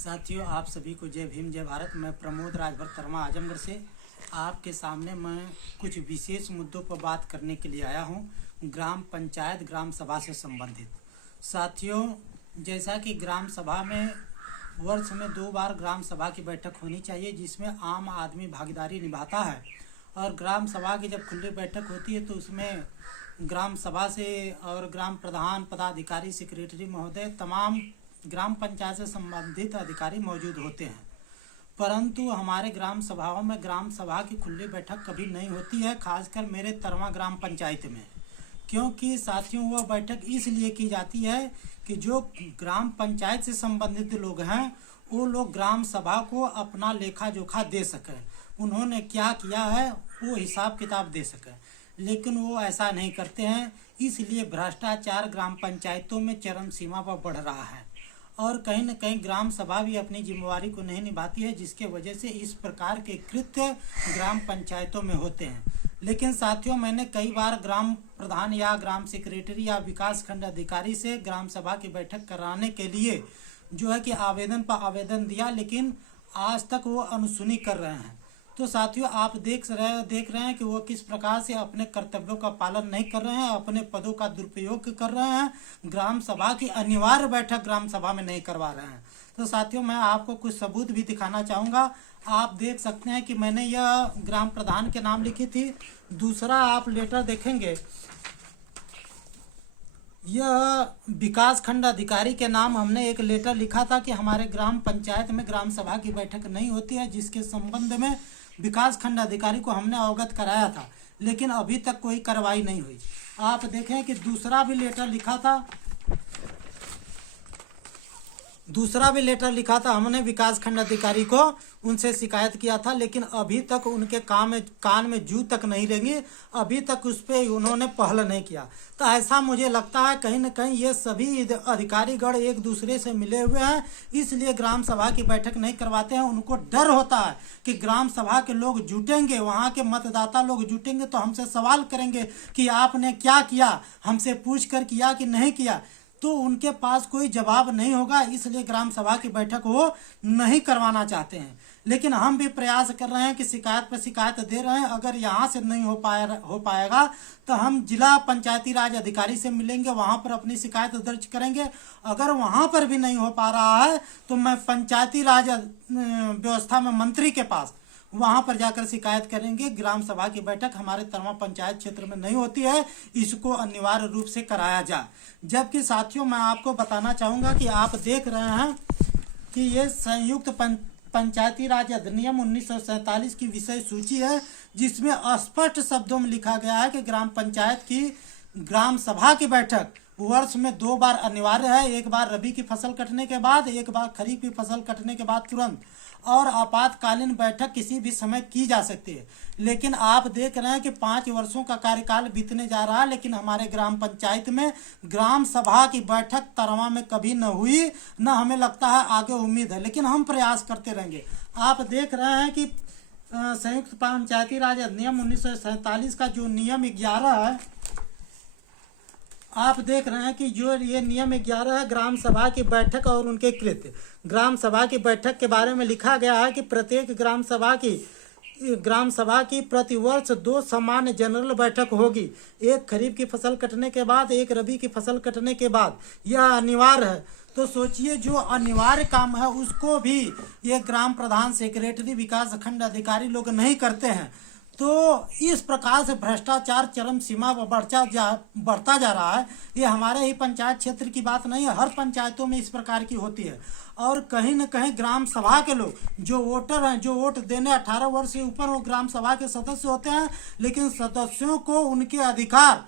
साथियों, आप सभी को जय भीम जय भारत। मैं प्रमोद राजभर तरमा आजमगढ़ से आपके सामने मैं कुछ विशेष मुद्दों पर बात करने के लिए आया हूं, ग्राम पंचायत ग्राम सभा से संबंधित। साथियों, जैसा कि ग्राम सभा में वर्ष में 2 बार ग्राम सभा की बैठक होनी चाहिए, जिसमें आम आदमी भागीदारी निभाता है। और ग्राम सभा की जब खुली बैठक होती है तो उसमें ग्राम सभा से और ग्राम प्रधान, पदाधिकारी, सेक्रेटरी महोदय, तमाम ग्राम पंचायत से संबंधित अधिकारी मौजूद होते हैं। परंतु हमारे ग्राम सभाओं में ग्राम सभा की खुली बैठक कभी नहीं होती है, खासकर मेरे तरमा ग्राम पंचायत में। क्योंकि साथियों, वह बैठक इसलिए की जाती है कि जो ग्राम पंचायत से संबंधित लोग हैं वो लोग ग्राम सभा को अपना लेखा जोखा दे सकें, उन्होंने क्या किया है वो हिसाब किताब दे सकें। लेकिन वो ऐसा नहीं करते हैं, इसलिए भ्रष्टाचार ग्राम पंचायतों में चरम सीमा पर बढ़ रहा है। और कहीं न कहीं ग्राम सभा भी अपनी जिम्मेवारी को नहीं निभाती है, जिसके वजह से इस प्रकार के कृत्य ग्राम पंचायतों में होते हैं। लेकिन साथियों, मैंने कई बार ग्राम प्रधान या ग्राम सेक्रेटरी या विकास खंड अधिकारी से ग्राम सभा की बैठक कराने के लिए जो है कि आवेदन पर आवेदन दिया, लेकिन आज तक वो अनसुनी कर रहे हैं। तो साथियों, आप देख रहे हैं कि वो किस प्रकार से अपने कर्तव्यों का पालन नहीं कर रहे हैं, अपने पदों का दुरुपयोग कर रहे हैं, ग्राम सभा की अनिवार्य बैठक ग्राम सभा में नहीं करवा रहे हैं। तो साथियों, मैं आपको कुछ सबूत भी दिखाना चाहूँगा। आप देख सकते हैं कि मैंने यह ग्राम प्रधान के नाम लिखी थी। दूसरा आप लेटर देखेंगे, यह विकास खंड अधिकारी के नाम हमने एक लेटर लिखा था कि हमारे ग्राम पंचायत में ग्राम सभा की बैठक नहीं होती है, जिसके संबंध में विकास खंड अधिकारी को हमने अवगत कराया था, लेकिन अभी तक कोई कार्रवाई नहीं हुई। आप देखें कि दूसरा भी लेटर लिखा था हमने विकास खंड अधिकारी को, उनसे शिकायत किया था, लेकिन अभी तक उनके कान में जू तक नहीं रेंगी, अभी तक उस पर उन्होंने पहल नहीं किया। तो ऐसा मुझे लगता है कहीं न कहीं ये सभी अधिकारीगण एक दूसरे से मिले हुए हैं, इसलिए ग्राम सभा की बैठक नहीं करवाते हैं। उनको डर होता है कि ग्राम सभा के लोग जुटेंगे, वहाँ के मतदाता लोग जुटेंगे तो हमसे सवाल करेंगे कि आपने क्या किया, हमसे पूछ कर किया कि नहीं किया। तो उनके पास कोई जवाब नहीं होगा, इसलिए ग्राम सभा की बैठक वो नहीं करवाना चाहते हैं। लेकिन हम भी प्रयास कर रहे हैं कि शिकायत पर शिकायत दे रहे हैं। अगर यहाँ से नहीं हो पाएगा तो हम जिला पंचायती राज अधिकारी से मिलेंगे, वहाँ पर अपनी शिकायत दर्ज करेंगे। अगर वहाँ पर भी नहीं हो पा रहा है तो मैं पंचायती राज व्यवस्था में मंत्री के पास वहाँ पर जाकर शिकायत करेंगे। ग्राम सभा की बैठक हमारे तरमा पंचायत क्षेत्र में नहीं होती है, इसको अनिवार्य रूप से कराया जाए। जबकि साथियों, मैं आपको बताना चाहूँगा कि आप देख रहे हैं कि ये संयुक्त पंचायती राज अधिनियम 1947 की विषय सूची है, जिसमें स्पष्ट शब्दों में लिखा गया है कि ग्राम पंचायत की ग्राम सभा की बैठक वर्ष में 2 बार अनिवार्य है, एक बार रबी की फसल कटने के बाद, एक बार खरीफ की फसल कटने के बाद तुरंत, और आपातकालीन बैठक किसी भी समय की जा सकती है। लेकिन आप देख रहे हैं कि 5 वर्षों का कार्यकाल बीतने जा रहा है, लेकिन हमारे ग्राम पंचायत में ग्राम सभा की बैठक तरमा में कभी न हुई, न हमें लगता है आगे उम्मीद है, लेकिन हम प्रयास करते रहेंगे। आप देख रहे हैं कि संयुक्त पंचायती राज अधिनियम 1947 का जो नियम 11 है, आप देख रहे हैं कि जो ये नियम 11 है, ग्राम सभा की बैठक और उनके कृत्य। ग्राम सभा की बैठक के बारे में लिखा गया है कि प्रत्येक ग्राम सभा की प्रतिवर्ष 2 सामान्य जनरल बैठक होगी, एक खरीफ की फसल कटने के बाद, एक रबी की फसल कटने के बाद। यह अनिवार्य है। तो सोचिए, जो अनिवार्य काम है उसको भी ये ग्राम प्रधान, सेक्रेटरी, विकास खंड अधिकारी लोग नहीं करते हैं। तो इस प्रकार से भ्रष्टाचार चरम सीमा पर बढ़ता जा रहा है। ये हमारे ही पंचायत क्षेत्र की बात नहीं है, हर पंचायतों में इस प्रकार की होती है। और कहीं न कहीं ग्राम सभा के लोग, जो वोटर हैं, जो वोट देने 18 वर्ष से ऊपर, वो ग्राम सभा के सदस्य होते हैं, लेकिन सदस्यों को उनके अधिकार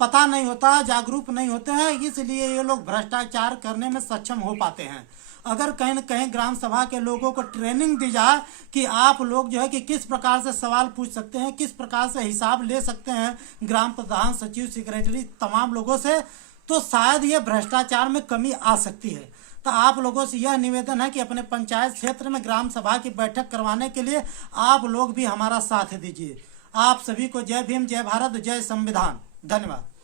पता नहीं होता, जागरूक नहीं होते हैं, इसलिए ये लोग भ्रष्टाचार करने में सक्षम हो पाते हैं। अगर कहीं न कहीं ग्राम सभा के लोगों को ट्रेनिंग दी जाए कि आप लोग जो है कि किस प्रकार से सवाल पूछ सकते हैं, किस प्रकार से हिसाब ले सकते हैं ग्राम प्रधान, सचिव, सेक्रेटरी, तमाम लोगों से, तो शायद ये भ्रष्टाचार में कमी आ सकती है। तो आप लोगों से यह निवेदन है कि अपने पंचायत क्षेत्र में ग्राम सभा की बैठक करवाने के लिए आप लोग भी हमारा साथ दीजिए। आप सभी को जय भीम, जय भारत, जय संविधान। धन्यवाद।